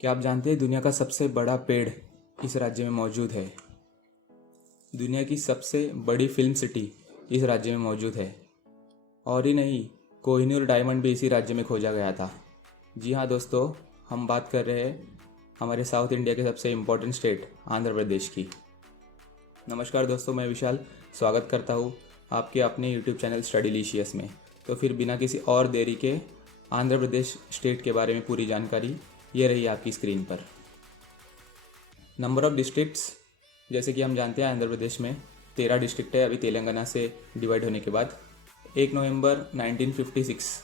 क्या आप जानते हैं दुनिया का सबसे बड़ा पेड़ इस राज्य में मौजूद है। दुनिया की सबसे बड़ी फिल्म सिटी इस राज्य में मौजूद है। और ही नहीं, कोहिनूर डायमंड भी इसी राज्य में खोजा गया था। जी हाँ दोस्तों, हम बात कर रहे हैं हमारे साउथ इंडिया के सबसे इम्पोर्टेंट स्टेट आंध्र प्रदेश की। नमस्कार दोस्तों, मैं विशाल स्वागत करता हूँ आपके अपने यूट्यूब चैनल स्टडीलिशियस में। तो फिर बिना किसी और देरी के आंध्र प्रदेश स्टेट के बारे में पूरी जानकारी ये रही आपकी स्क्रीन पर। नंबर ऑफ डिस्ट्रिक्ट्स, जैसे कि हम जानते हैं आंध्र प्रदेश में 13 डिस्ट्रिक्ट है अभी तेलंगाना से डिवाइड होने के बाद। 1 नवंबर 1956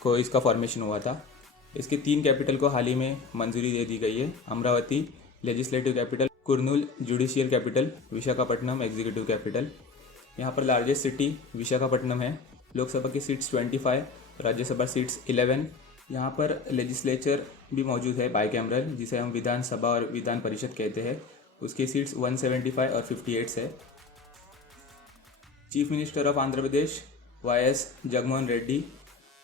को इसका फॉर्मेशन हुआ था। इसके 3 कैपिटल को हाल ही में मंजूरी दे दी गई है। Amravati legislative capital, Kurnool judicial capital, Visakhapatnam executive capital. यहाँ पर लार्जेस्ट सिटी विशाखापट्टनम है। लोकसभा की सीट्स 25, राज्यसभा सीट्स 11। यहाँ पर लेजिस्लेचर भी मौजूद है बाईकैमरल, जिसे हम विधानसभा और विधान परिषद कहते हैं। उसकी सीट्स 175 और 58 है। Chief minister of Andhra Pradesh YS. Jaganmohan Reddy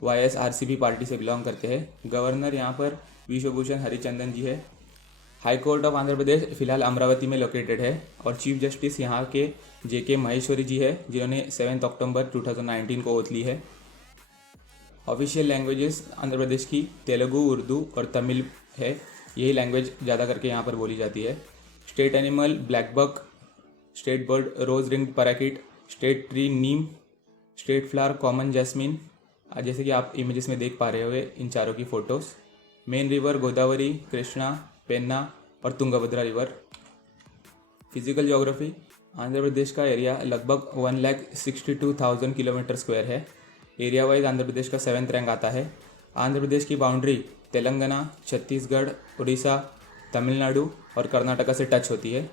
YS. RCP party से बिलोंग करते हैं। गवर्नर यहाँ पर विश्वभूषण हरिचंदन जी है। High court of Andhra Pradesh फिलहाल अमरावती में लोकेटेड है और चीफ जस्टिस यहाँ के जे.के. महेश्वरी जी है, जिन्होंने 7 अक्टूबर 2019 को ओथ ली है। ऑफिशियल लैंग्वेजेस आंध्र प्रदेश की तेलुगु, उर्दू और तमिल है। यही लैंग्वेज ज़्यादा करके यहाँ पर बोली जाती है। State animal black buck, state bird rose ringed parakeet, state tree neem, state flower common jasmine, जैसे कि आप इमेजेस में देख पा रहे हो इन चारों की photos. Main river Godavari, Krishna, Penna और Tungabhadra river. Physical geography, Andhra Pradesh का एरिया लगभग 1,62,000 किलोमीटर स्क्वायर है। एरिया वाइज आंध्र प्रदेश का 7th रैंक आता है। आंध्र प्रदेश की बाउंड्री तेलंगाना, छत्तीसगढ़, उड़ीसा, तमिलनाडु और कर्नाटका से टच होती है।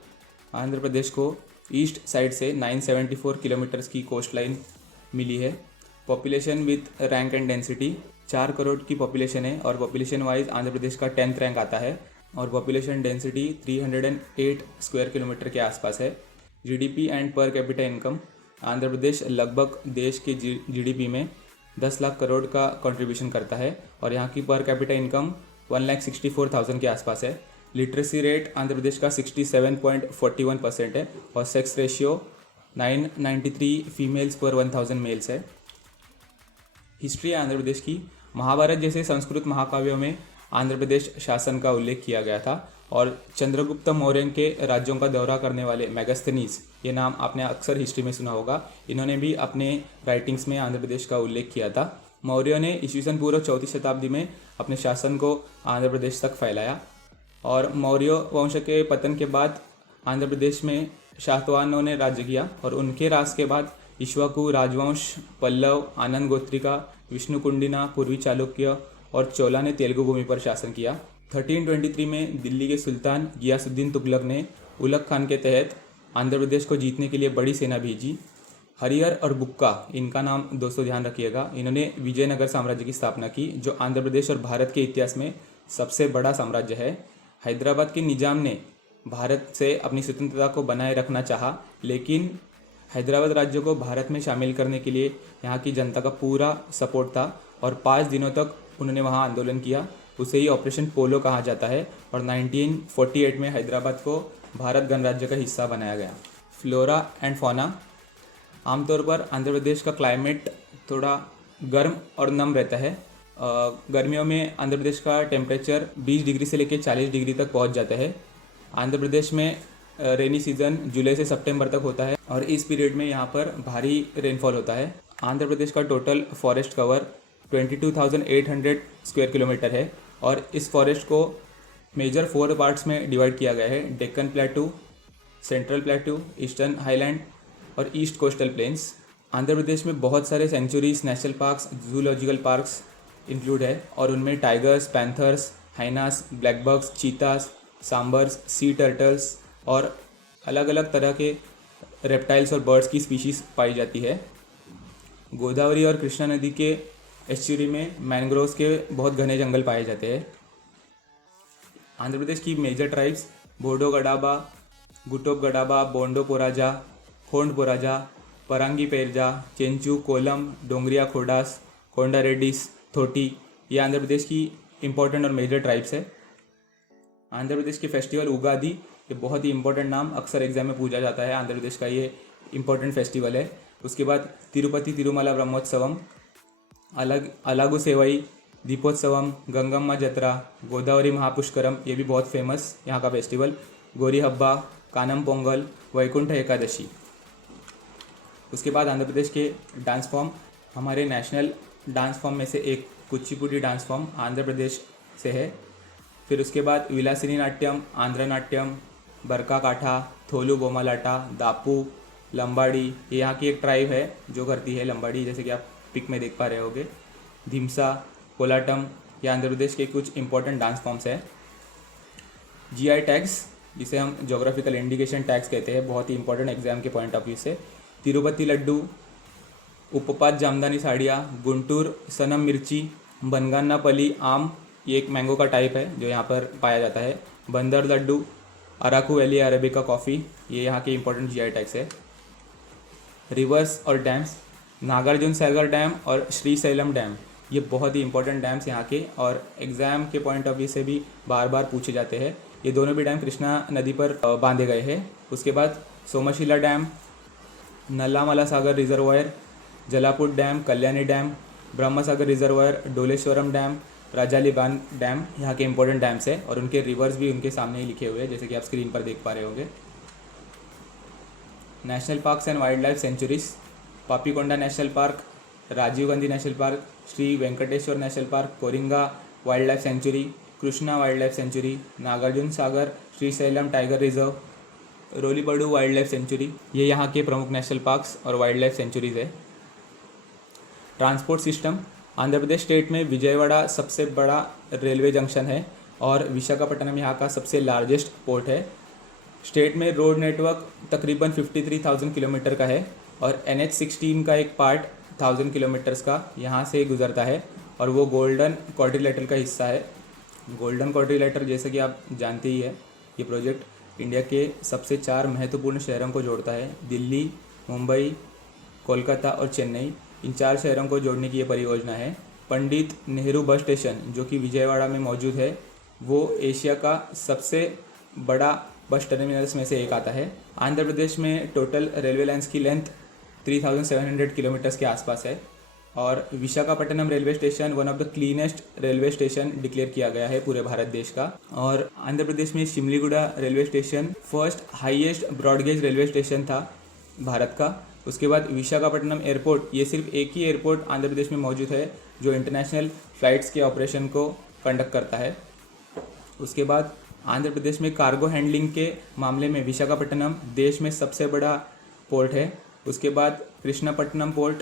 आंध्र प्रदेश को ईस्ट साइड से 974 किलोमीटर्स की कोस्ट लाइन मिली है। Population with rank and density 4 crore की पॉपुलेशन है और पॉपुलेशन वाइज आंध्र प्रदेश का 10th रैंक आता है और पॉपुलेशन डेंसिटी 308 स्क्वायर किलोमीटर के आसपास है। GDP and per capita income, Andhra Pradesh लगभग देश के जीडीपी में 10 लाख करोड़ का कंट्रीब्यूशन करता है और यहाँ की पर कैपिटा इनकम 1,64,000 के आसपास है। लिटरेसी रेट आंध्र प्रदेश का 67.41% है और सेक्स रेशियो 993 फीमेल्स पर 1000 मेल्स है। हिस्ट्री आंध्र प्रदेश की, महाभारत जैसे संस्कृत महाकाव्यों में आंध्र प्रदेश शासन का उल्लेख किया गया था और चंद्रगुप्त मौर्य के राज्यों का दौरा करने वाले मेगास्थनीज, ये नाम आपने अक्सर हिस्ट्री में सुना होगा। इन्होंने भी अपने राइटिंग्स में आंध्र प्रदेश का उल्लेख किया था। मौर्यों ने ईस्वीसन पूर्व 4वीं शताब्दी में अपने शासन को आंध्र प्रदेश तक फैलाया और मौर्य वंश के पतन के बाद आंध्र प्रदेश में शातवाहनों ने राज्य किया और उनके राज के बाद इक्ष्वाकु राजवंश, पल्लव, आनंद गोत्रिका, विष्णुकुंडिना, पूर्वी चालुक्य और चोला ने तेलुगु भूमि पर शासन किया। 1323 में दिल्ली के सुल्तान गियासुद्दीन तुगलक ने उलग खान के तहत आंध्र प्रदेश को जीतने के लिए बड़ी सेना भेजी। हरिहर और बुक्का, इनका नाम दोस्तों ध्यान रखिएगा, इन्होंने विजयनगर साम्राज्य की स्थापना की, जो आंध्र प्रदेश और भारत के इतिहास में सबसे बड़ा साम्राज्य है। हैदराबाद के निजाम ने भारत से अपनी स्वतंत्रता को बनाए रखना चाहा, लेकिन हैदराबाद राज्य को भारत में शामिल करने के लिए यहाँ की जनता का पूरा सपोर्ट था और 5 दिनों तक उन्होंने वहाँ आंदोलन किया। उसे ही ऑपरेशन पोलो कहा जाता है और 1948 में हैदराबाद को भारत गणराज्य का हिस्सा बनाया गया। फ्लोरा एंड फौना, आमतौर पर आंध्र प्रदेश का क्लाइमेट थोड़ा गर्म और नम रहता है। गर्मियों में आंध्र प्रदेश का टेम्परेचर 20 डिग्री से लेकर 40 डिग्री तक पहुंच जाता है। आंध्र प्रदेश में रेनी सीजन जुलाई से सितंबर तक होता है और इस पीरियड में यहाँ पर भारी रेनफॉल होता है। आंध्र प्रदेश का total forest cover 22,800 square kilometre है और इस फॉरेस्ट को मेजर 4 पार्ट्स में डिवाइड किया गया है: Deccan plateau, central plateau, eastern highland और east coastal plains. Andhra Pradesh में बहुत सारे sanctuaries, national parks, zoological parks include है और उनमें tigers, panthers, hyenas, black bucks, cheetahs, sambars, sea turtles और अलग अलग तरह के रेप्टाइल्स और बर्ड्स की स्पीशीज़ पाई जाती है। गोदावरी और कृष्णा नदी के एस्चुरी में मैंग्रोव्स के बहुत घने जंगल पाए जाते हैं। आंध्र प्रदेश की मेजर ट्राइब्स बोडो गडाबा, गुटोब गडाबा, बोंडो पोराजा, खोंड पोराजा, परांगी पेरजा, चेंचू, कोलम, डोंगरिया खोडास, कोंडा रेड्डीस, थोटी, ये आंध्र प्रदेश की इम्पोर्टेंट और मेजर ट्राइब्स है। आंध्र प्रदेश के फेस्टिवल उगादी, ये बहुत ही इंपॉर्टेंट नाम, अक्सर एग्जाम में पूछा जाता है। आंध्र प्रदेश का ये इंपॉर्टेंट फेस्टिवल है। उसके बाद तिरुपति तिरुमला ब्रह्मोत्सवम, अलागु सेवई, दीपोत्सवम, गंगम्मा जत्रा, गोदावरी महापुष्करम, ये भी बहुत फेमस यहाँ का फेस्टिवल, गोरी हब्बा, कानम पोंगल, वैकुंठ एकादशी। उसके बाद आंध्र प्रदेश के डांस फॉर्म, हमारे नेशनल डांस फॉर्म में से एक कुचिपुड़ी डांस फॉर्म आंध्र प्रदेश से है। फिर उसके बाद विलासिनी नाट्यम, आंध्र नाट्यम, बरका काठा, थोलू बोमालाटा, दापू, लंबाड़ी, ये यहाँ की एक ट्राइब है जो करती है लंबाड़ी, जैसे कि आप पिक में देख पा रहे होगे। धिमसा, कोलाटम, ये आंध्र प्रदेश के कुछ इंपॉर्टेंट डांस फॉर्म्स है। जीआई टैग्स, जिसे हम जोग्राफिकल इंडिकेशन टैग्स कहते हैं, बहुत ही इंपॉर्टेंट एग्जाम के पॉइंट ऑफ व्यू से। तिरुपति लड्डू, उपपात जामदानी साड़ियाँ, गुंटूर सनम मिर्ची, बनगानापली आम, ये एक मैंगो का टाइप है जो यहाँ पर पाया जाता है। Bandar laddu, Araku valley arabica coffee, ये यहाँ के इंपॉर्टेंट जीआई टैग्स है। रिवर्स और डैम्स, नागार्जुन सागर डैम और श्री सैलम डैम, ये बहुत ही इंपॉर्टेंट डैम्स यहाँ के, और एग्ज़ाम के पॉइंट ऑफ व्यू से भी बार बार पूछे जाते हैं। ये दोनों भी डैम कृष्णा नदी पर बांधे गए हैं। उसके बाद Somasila dam, Nallamala Sagar reservoir, Jalapur dam, Kalyani dam, Brahmasagar reservoir, Dowleswaram dam, Rajaliban dam, यहाँ के इंपॉर्टेंट डैम्स है, और उनके रिवर्स भी उनके सामने ही लिखे हुए हैं, जैसे कि आप स्क्रीन पर देख पा रहे होंगे। National parks and wild life sanctuaries, Papikonda national park, Rajiv Gandhi national park, Shri Venkateswara national park, Coringa wild life sanctuary, Krishna wild life sanctuary, Nagarjuna Sagar Srisailam tiger reserve, Rolibadu wild life sanctuary, ये यहाँ के प्रमुख नेशनल पार्क्स और वाइल्ड लाइफ सेंचुरीज है। Transport system, Andhra Pradesh state में विजयवाड़ा सबसे बड़ा railway junction है और विशाखापट्टनम यहाँ का सबसे लार्जेस्ट पोर्ट है। स्टेट में रोड नेटवर्क तकरीबन 53,000 किलोमीटर का है, और NH-16 का एक पार्ट 1000 किलोमीटर्स का यहाँ से गुजरता है, और वो गोल्डन क्वाड्रिलेटरल का हिस्सा है। गोल्डन क्वाड्रिलेटरल, जैसे कि आप जानते ही है, ये प्रोजेक्ट इंडिया के सबसे 4 महत्वपूर्ण शहरों को जोड़ता है। दिल्ली, मुंबई, कोलकाता और चेन्नई, इन 4 शहरों को जोड़ने की ये परियोजना है। पंडित नेहरू बस स्टेशन, जो कि विजयवाड़ा में मौजूद है, वो एशिया का सबसे बड़ा बस टर्मिनल्स में से एक आता है। आंध्र प्रदेश में टोटल रेलवे लाइन्स की लेंथ 3700 किलोमीटर्स के आसपास है, और Visakhapatnam railway station one of the cleanest railway station declare किया गया है पूरे भारत देश का। और आंध्र प्रदेश में Simliguda railway station first highest broad gauge railway station था भारत का। उसके बाद विशाखापट्टनम एयरपोर्ट, ये सिर्फ एक ही एयरपोर्ट आंध्र प्रदेश में मौजूद है जो इंटरनेशनल फ़्लाइट्स के ऑपरेशन को कंडक्ट करता है। उसके बाद आंध्र प्रदेश में कार्गो हैंडलिंग के मामले में विशाखापट्टनम देश में सबसे बड़ा पोर्ट है। उसके बाद कृष्णापट्टनम पोर्ट,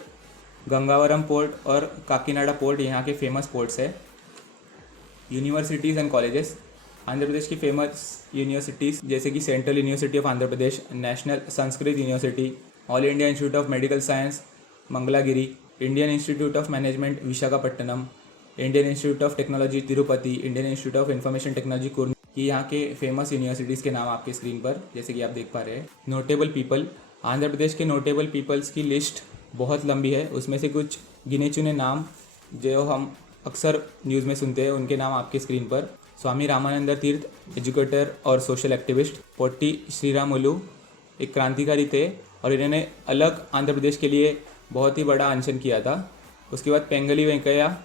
गंगावरम पोर्ट और काकीनाडा पोर्ट यहाँ के फेमस पोर्ट्स है। Universities and colleges, Andhra Pradesh की फेमस यूनिवर्सिटीज़ जैसे कि central university of Andhra Pradesh, national Sanskrit university, all India institute of medical science Mangalagiri, Indian institute of management Visakhapatnam, Indian institute of technology Tirupati, Indian institute of information technology Kurnool, ये यहाँ के famous universities के नाम आपके screen पर जैसे कि आप देख पा रहे हैं। नोटेबल पीपल, आंध्र प्रदेश के नोटेबल पीपल्स की लिस्ट बहुत लंबी है, उसमें से कुछ गिने चुने नाम जो हम अक्सर न्यूज़ में सुनते हैं, उनके नाम आपके स्क्रीन पर। स्वामी रामानंद तीर्थ, एजुकेटर और सोशल एक्टिविस्ट। पोट्टी श्रीरामुलु, एक क्रांतिकारी थे और इन्होंने अलग आंध्र प्रदेश के लिए बहुत ही बड़ा अनशन किया था। उसके बाद पेंगली वेंकैया,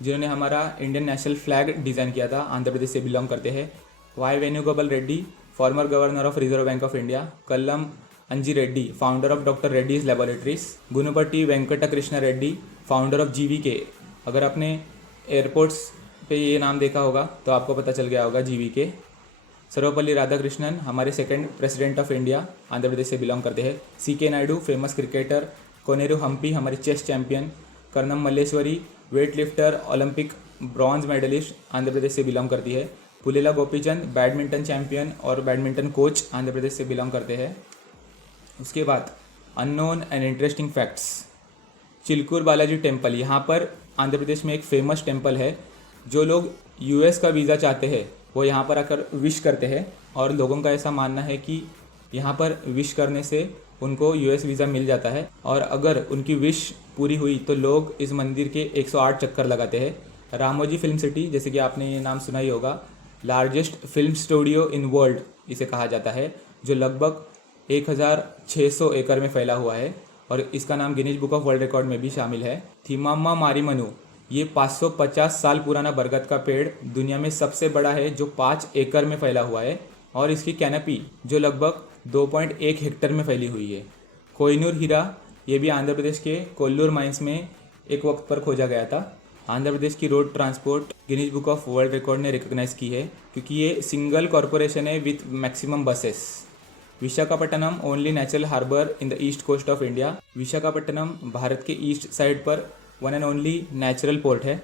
जिन्होंने हमारा इंडियन नेशनल फ्लैग डिज़ाइन किया था, आंध्र प्रदेश से बिलोंग करते हैं। Y Venugopal Reddy, former governor of reserve bank of India. Kallam Anji Reddy, founder of doctor Reddy's laboratories. Gunupati Venkata Krishna Reddy, founder of GVK। अगर आपने एयरपोर्ट्स पे ये नाम देखा होगा तो आपको पता चल गया होगा GVK। सर्वपल्ली राधाकृष्णन, हमारे second president of India, Andhra Pradesh से बिलोंग करते हैं। CK Naidu, famous cricketer. Koneru Humpy, हमारे chess champion. Karnam Malleswari, weight lifter, Olympic bronze medalist, Andhra Pradesh से बिलोंग करती है। पुलेला गोपीचंद, बैडमिंटन चैंपियन और बैडमिंटन कोच, आंध्र प्रदेश से बिलोंग करते हैं। उसके बाद unknown and interesting facts. Chilkur Balaji temple, यहाँ पर आंध्र प्रदेश में एक फेमस टेम्पल है। जो लोग US का वीज़ा चाहते हैं वो यहाँ पर आकर विश करते हैं, और लोगों का ऐसा मानना है कि यहाँ पर विश करने से उनको US वीज़ा मिल जाता है, और अगर उनकी विश पूरी हुई तो लोग इस मंदिर के 108 चक्कर लगाते हैं। रामोजी फिल्म सिटी, जैसे कि आपने ये नाम सुना ही होगा, largest film studio in world इसे कहा जाता है, जो लगभग 1600 एकड़ में फैला हुआ है और इसका नाम Guinness book of world record में भी शामिल है। थिमाम्मा मारिमनु, ये 550 साल पुराना बरगद का पेड़ दुनिया में सबसे बड़ा है, जो 5 एकड़ में फैला हुआ है और इसकी कैनपी जो लगभग 2.1 हेक्टेयर में फैली हुई है। कोहिनूर हीरा, ये भी आंध्र प्रदेश के कोल्लूर माइंस में एक वक्त पर खोजा गया था। आंध्र प्रदेश की road transport Guinness book of world record ने रिकॉग्नाइज की है क्योंकि ये सिंगल कॉरपोरेशन है with maximum buses. Visakhapatnam only natural harbour in the east coast of India. Visakhapatnam Bharat के ईस्ट साइड पर one and only natural port है।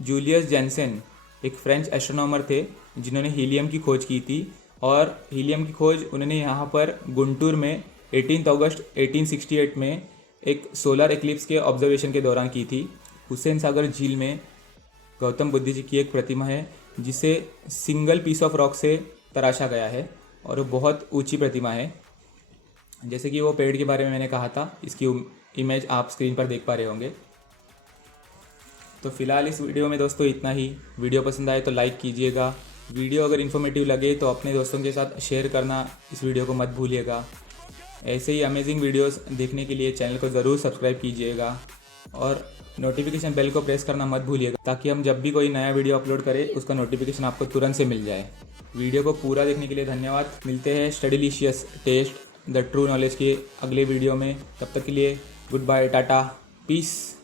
जूलियस जेनसेन एक फ्रेंच एस्ट्रोनॉमर थे जिन्होंने हीलियम की खोज की थी और हीलियम की खोज उन्होंने यहाँ पर गुंटूर में 18 अगस्त 1868 में एक सोलर एक्लिप्स के ऑब्जर्वेशन के दौरान की थी। हुसैन सागर झील में गौतम बुद्ध जी की एक प्रतिमा है जिसे सिंगल पीस ऑफ रॉक से तराशा गया है और वो बहुत ऊंची प्रतिमा है। जैसे कि वो पेड़ के बारे में मैंने कहा था, इसकी इमेज आप स्क्रीन पर देख पा रहे होंगे। तो फिलहाल इस वीडियो में दोस्तों इतना ही। वीडियो पसंद आए तो लाइक कीजिएगा। वीडियो अगर इन्फॉर्मेटिव लगे तो अपने दोस्तों के साथ शेयर करना इस वीडियो को मत भूलिएगा। ऐसे ही अमेजिंग वीडियोस देखने के लिए चैनल को ज़रूर सब्सक्राइब कीजिएगा और नोटिफिकेशन बेल को प्रेस करना मत भूलिएगा ताकि हम जब भी कोई नया वीडियो अपलोड करें उसका नोटिफिकेशन आपको तुरंत से मिल जाए। वीडियो को पूरा देखने के लिए धन्यवाद। मिलते हैं स्टडीलिशियस टेस्ट द ट्रू नॉलेज के अगले वीडियो में। तब तक के लिए गुड बाय, टाटा, पीस।